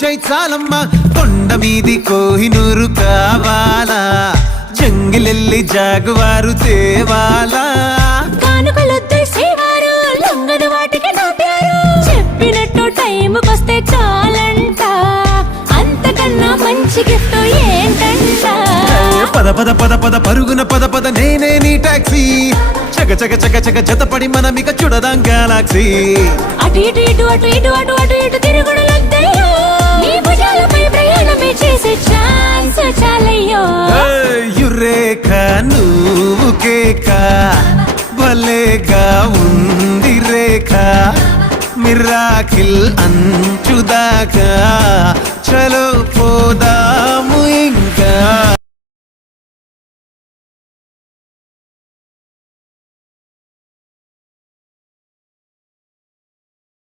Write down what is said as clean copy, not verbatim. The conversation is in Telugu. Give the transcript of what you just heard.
చాలమ్మా కొండ మీది కోహినూరు కావాలా జంగిలెల్లి జాగువారు తేవాలా కానుకలొద్దు సేవారు లొంగదు వాటికి నా ప్యారు చెప్పినట్టు టైంకొస్తే చాలంట అంతకన్నా మంచి గిఫ్ట్ ఏంటంట పద పద పద పద పరుగున పద పద నేనే నీ టాక్సీ చక చక చక చక జతపడి మనమిక చూడదాం గెలాక్సీ అటు ఇటు ఇటు అటు ఇటు అటు అటు ఇటు తిరుగుడులొద్దయ్యో నీ భుజాలపై ప్రయాణమే చేసే ఛాన్స్ చాలయ్యో యురేఖ నువ్వు కేక భలేగా ఉంది రేఖ మిరాకిల్ అంచుదాకా చలో పోదాము ఇంకా